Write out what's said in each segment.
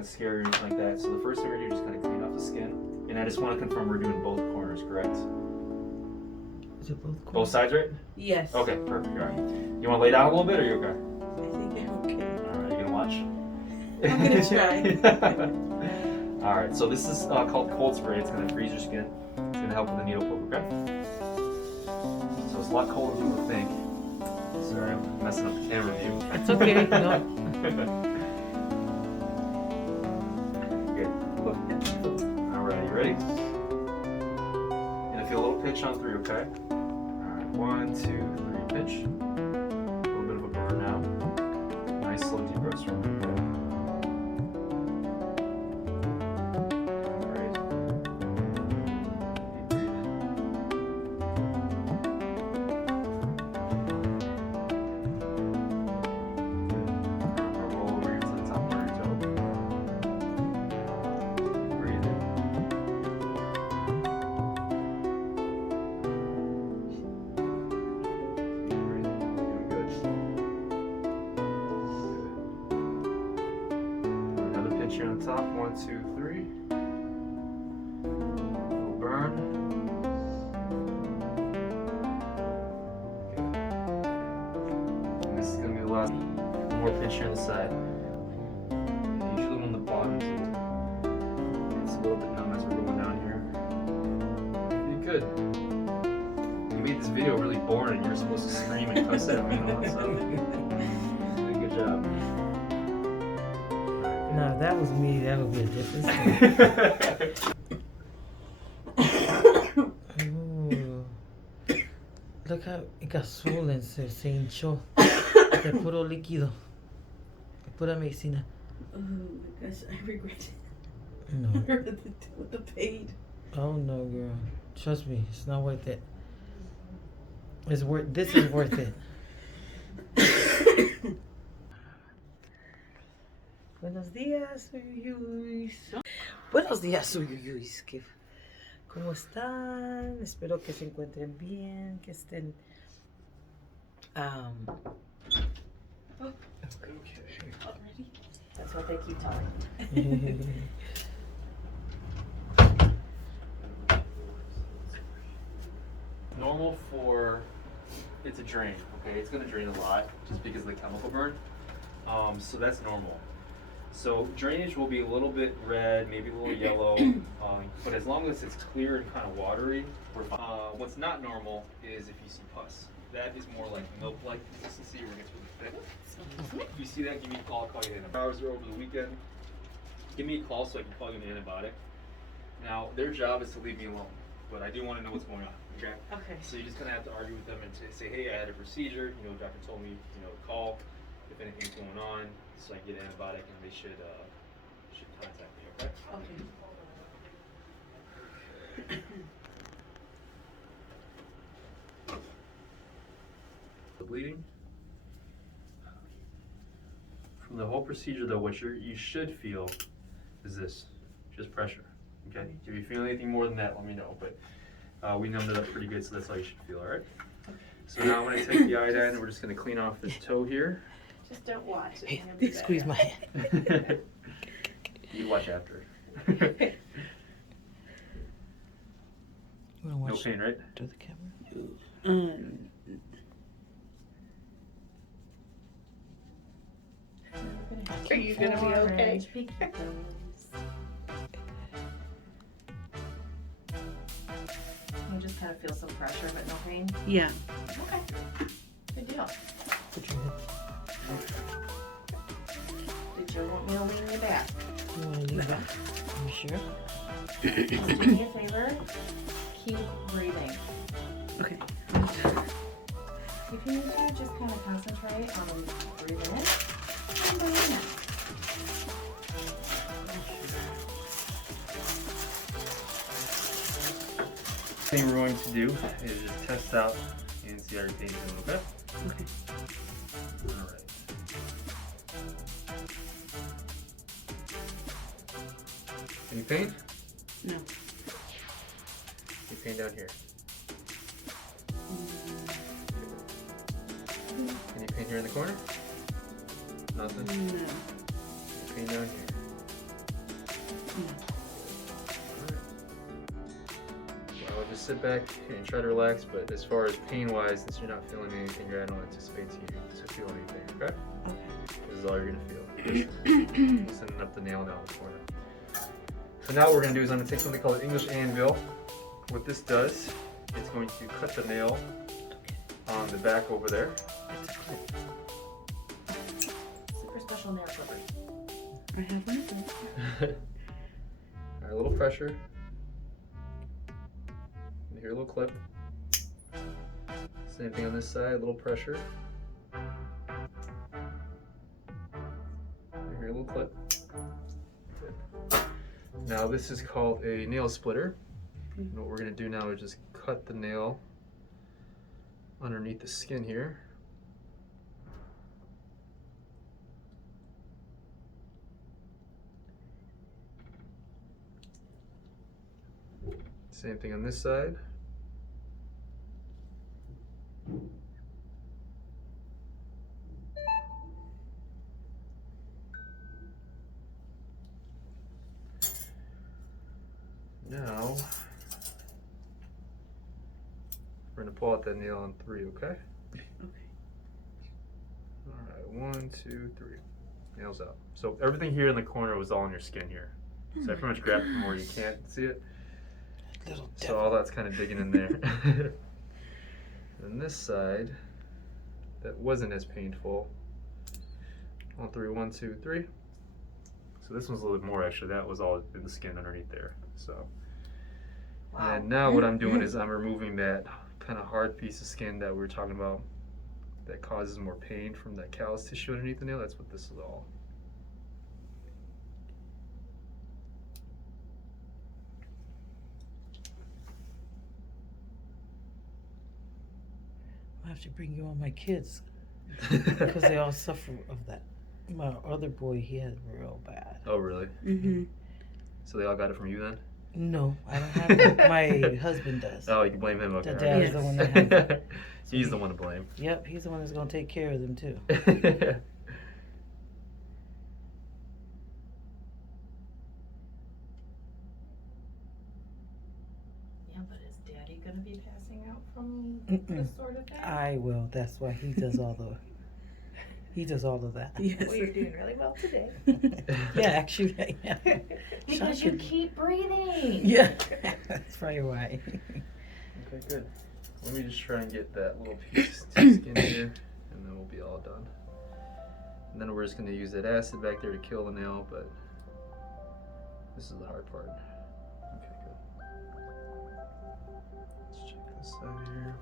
going to scare you or anything like that. So the first thing we're going to do is just kind of clean off the skin. And I just want to confirm we're doing both corners, correct? Is it both corners? Both sides, right? Yes. Okay, perfect. All right. You want to lay down a little bit, or are you okay? I think I'm okay. All right, you going to watch? I'm gonna try. All right, so this is called cold spray. It's going to freeze your skin. It's going to help with the needle poke, okay? So it's a lot colder than you would think. Sorry, I'm messing up the camera view. It's okay. No. Good. All right, you ready? Gonna feel a little pinch on 3, okay? All right, 1, 2, 3, pinch. A little bit of a burn now. Nice, slow, deep breaths from you. Okay. All right. Keep breathing. Good. Roll over here to the top part of your toe. Breathe in. Keep breathing. Doing good. Good. Another pinch here on the top. 1, 2, 3. Little burn. Good. And this is going to be the last. One more pinch here on the side. Usually on the bottom it's a little bit numb as we're going down here. You're good. You made this video really boring and you're supposed to scream and cuss at me and all that stuff. You did a good job. No, if that was me, that would be a different story. Ooh. Look how it got swollen, se hinchó. De puro líquido. De pura medicina. Oh my gosh, I regret it. No. With the pain. Oh no, girl. Trust me, it's not worth it. It's worth. This is worth it. Buenos días, uyuyuis. Buenos días, uyuyuis. ¿Cómo están? Espero que se encuentren bien, que estén. Already? That's what they keep telling me. Normal for it to drain, okay? It's gonna drain a lot just because of the chemical burn. So that's normal. So drainage will be a little bit red, maybe a little yellow, but as long as it's clear and kind of watery, we're fine. What's not normal is if you see pus. That is more like milk-like consistency where it gets really thick. If you see that, give me a call. I'll call you in hours or over the weekend. Give me a call so I can call you an antibiotic. Now, their job is to leave me alone, but I do want to know what's going on. Okay. Okay. So you just kind of have to argue with them and say, hey, I had a procedure. You know, the doctor told me, you know, call if anything's going on, so I can get an antibiotic, and they should contact me. Okay. Okay. The bleeding. From the whole procedure, though, what you should feel is this, just pressure. Okay. If you feel anything more than that, let me know. But we numbed it up pretty good, so that's all you should feel. All right. So now I'm going to take the iodine, and we're just going to clean off this toe here. Just don't watch it. Hey, It'll be squeeze bad. my hand. You watch after. You wanna No watch pain, right? to the camera? Are you gonna be okay? You just kind of feel some pressure, but no pain. Yeah. Okay. Good deal. Put your head. Did you want me to lean you back? You want to leave that? You sure? Just do me a favor. Keep breathing. Okay. If you need to, just kind of concentrate on breathing in and breathing out. The thing we're going to do is just test out and see how your pain is doing, okay? Okay. Alright. Any pain? No. Any pain down here? Any pain here in the corner? Nothing? No. Any pain down here? sit back and try to relax, but as far as pain-wise, since you're not feeling anything here, I don't anticipate you to feel anything, okay? Okay. This is all you're gonna feel. Loosening up the nail down the corner. So now what we're gonna do is I'm gonna take something called an English anvil. What this does, it's going to cut the nail on the back over there. Super special nail clipper. I have one of those. Alright, a little pressure. And here a little clip. Same thing on this side, a little pressure. And here a little clip. Good. Now this is called a nail splitter. And what we're going to do now is just cut the nail underneath the skin here. Same thing on this side. Now, we're going to pull out that nail on 3, okay? Okay. Alright, 1, 2, 3. Nails out. So everything here in the corner was all in your skin here. So I pretty much grabbed it from where you can't see it. So all that's kind of digging in there. And this side, that wasn't as painful. On 3, 1, 2, 3. So this one's a little bit more actually. That was all in the skin underneath there. So, Wow. and now what I'm doing is I'm removing that kind of hard piece of skin that we were talking about that causes more pain from that callus tissue underneath the nail. That's what this is all. I have to bring you on my kids because they all suffer of that. My other boy, he had it real bad. Oh, really? Mm-hmm. So they all got it from you then? No, I don't have it. My husband does. Oh, you can blame him. Okay. The all dad right. is the one that has it. He's the one to blame. Yep, he's the one that's going to take care of them too. Yeah, but is Daddy gonna be passing out from Mm-mm. this sort of thing? I will. That's why he does all the. He does all of that. Yes. Well, you're doing really well today. Yeah, actually, yeah. Because you keep breathing. Yeah, that's probably why. Okay, good. Let me just try and get that little piece of skin here, and then we'll be all done. And then we're just going to use that acid back there to kill the nail, but this is the hard part. Okay, good. Let's check this side here.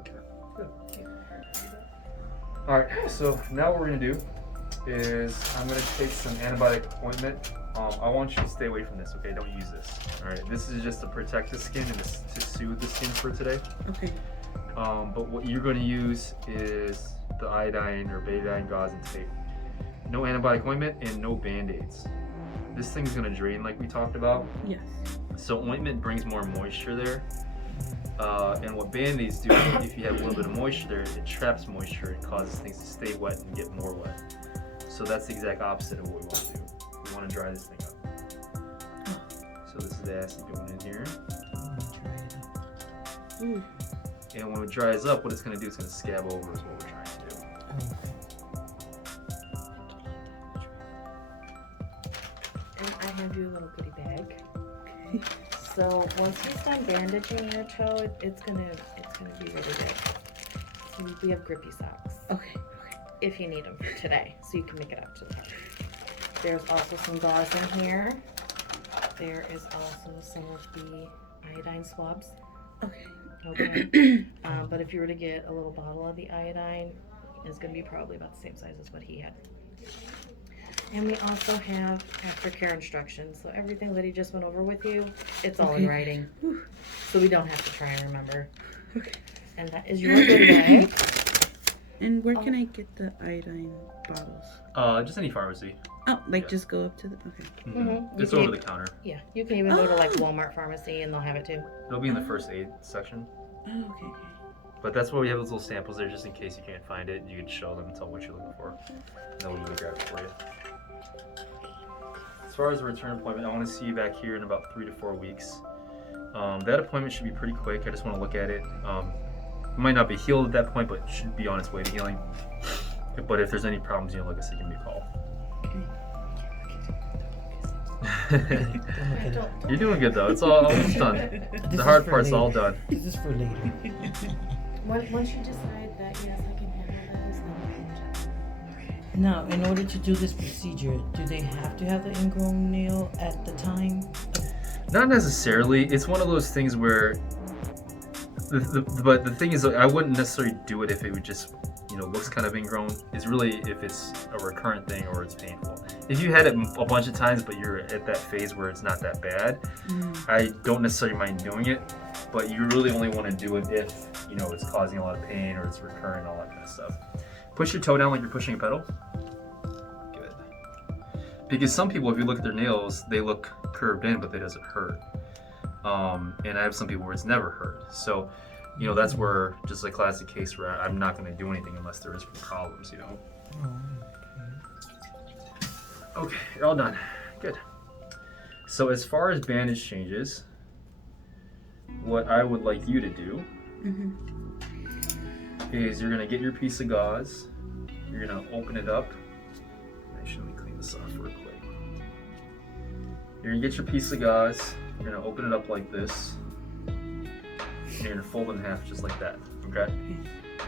Okay, good. Alright, so now what we're going to do is I'm going to take some antibiotic ointment. I want you to stay away from this, okay? Don't use this. Alright, this is just to protect the skin and to soothe the skin for today. Okay. But what you're going to use is the iodine or betadine gauze and tape. No antibiotic ointment and no band-aids. This thing's going to drain like we talked about. Yes. So ointment brings more moisture there. And what band-aids do, if you have a little bit of moisture there, it traps moisture. It causes things to stay wet and get more wet. So that's the exact opposite of what we want to do. We want to dry this thing up. So this is the acid going in here. Ooh. And when it dries up, what it's going to do, it's going to scab over is what we're trying to do. And I have you a little goodie bag. So once he's done bandaging your toe, it's gonna be really good. So we have grippy socks Okay. if you need them for today, so you can make it up to the party. There's also some gauze in here. There is also some of the iodine swabs. Okay. Okay. But if you were to get a little bottle of the iodine, it's gonna be probably about the same size as what he had. And we also have aftercare instructions. So everything that he just went over with you, it's all in Okay. writing. Whew. So we don't have to try and remember. Okay. And that is your good bag. And where can I get the iodine bottles? Just any pharmacy. Oh, like Yeah. just go up to the. Okay. Mhm. It's You over can- the counter. Yeah, you can even go to like Oh. Walmart pharmacy and they'll have it too. It'll be in the first aid section. Oh, okay. But that's why we have those little samples there, just in case you can't find it. You can show them and tell them what you're looking for. And they'll usually grab it for you. As far as the return appointment, I want to see you back here in about 3 to 4 weeks. That appointment should be pretty quick. I just want to look at it. It might not be healed at that point, but it should be on its way to healing. But if there's any problems, like I said, give me a call. You're doing good though. It's all almost done. The hard part's all done. This is for later. Once you decide that yes, I can handle this, then you can check. Now, in order to do this procedure, do they have to have the ingrown nail at the time? Not necessarily. It's one of those things where, but the thing is, I wouldn't necessarily do it if it would just, looks kind of ingrown. It's really if it's a recurrent thing or it's painful. If you had it a bunch of times, but you're at that phase where it's not that bad, I don't necessarily mind doing it. But you really only want to do it if, it's causing a lot of pain or it's recurrent, all that kind of stuff. Push your toe down like you're pushing a pedal. Good. Because some people, if you look at their nails, they look curved in, but it doesn't hurt. And I have some people where it's never hurt. So, that's where, just a classic case where I'm not going to do anything unless there is problems, Okay, you're all done. Good. So as far as bandage changes, what I would like you to do is you're going to get your piece of gauze, you're going to open it up. Actually, let me clean this off real quick. You're going to get your piece of gauze, you're going to open it up like this, and you're going to fold it in half just like that, okay?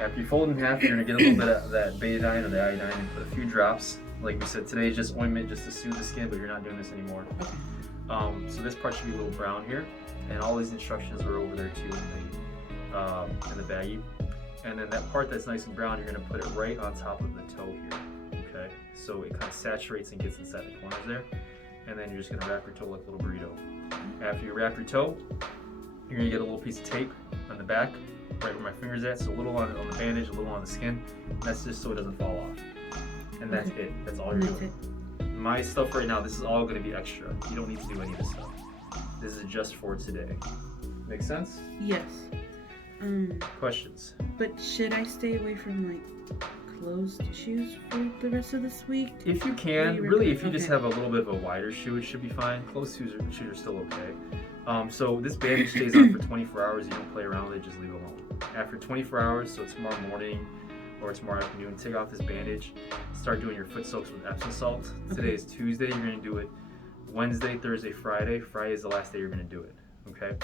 After you fold it in half, you're going to get a little bit of that betadine or the iodine and put a few drops. Like we said, today is just ointment just to soothe the skin, but you're not doing this anymore. So this part should be a little brown here, and all these instructions are over there too in the baggie. And then that part that's nice and brown, you're going to put it right on top of the toe here, okay? So it kind of saturates and gets inside the corners there. And then you're just going to wrap your toe like a little burrito. After you wrap your toe, you're going to get a little piece of tape on the back, right where my finger's at, so a little on the bandage, a little on the skin. That's just so it doesn't fall off. And that's it. That's all you're doing. My stuff right now, this is all going to be extra. You don't need to do any of this stuff. This is just for today. Make sense? Yes. Questions? But should I stay away from closed shoes for the rest of this week? If you can, really, if you just have a little bit of a wider shoe, it should be fine. Closed shoes are still okay. So this bandage stays on for 24 hours. You don't play around with it, just leave it alone. After 24 hours, so tomorrow morning or tomorrow afternoon, take off this bandage. Start doing your foot soaks with Epsom salt. Today is Tuesday. You're going to do it Wednesday, Thursday, Friday. Friday is the last day you're going to do it. Okay.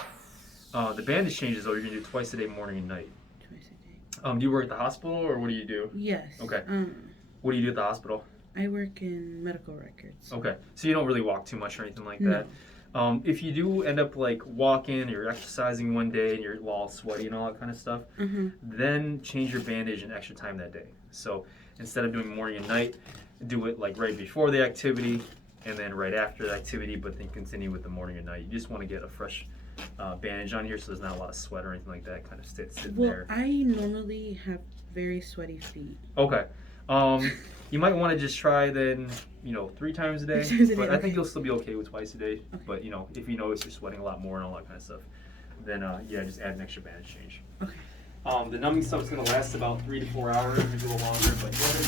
The bandage changes though. You're going to do it twice a day, morning and night. Twice a day. Do you work at the hospital or what do you do? Yes. Okay. What do you do at the hospital? I work in medical records. Okay. So you don't really walk too much or anything like that. If you do end up walking or you're exercising one day and you're all sweaty and all that kind of stuff, then change your bandage an extra time that day. So instead of doing morning and night, do it right before the activity and then right after the activity, but then continue with the morning and night. You just want to get a fresh bandage on here so there's not a lot of sweat or anything like that kind of sitting there. I normally have very sweaty feet. Okay. You might want to just try then, 3 times a day. But I think you'll still be okay with twice a day. Okay. But, if you notice you're sweating a lot more and all that kind of stuff, then, just add an extra bandage change. Okay. The numbing stuff is going to last about 3 to 4 hours, maybe a little longer, but go ahead and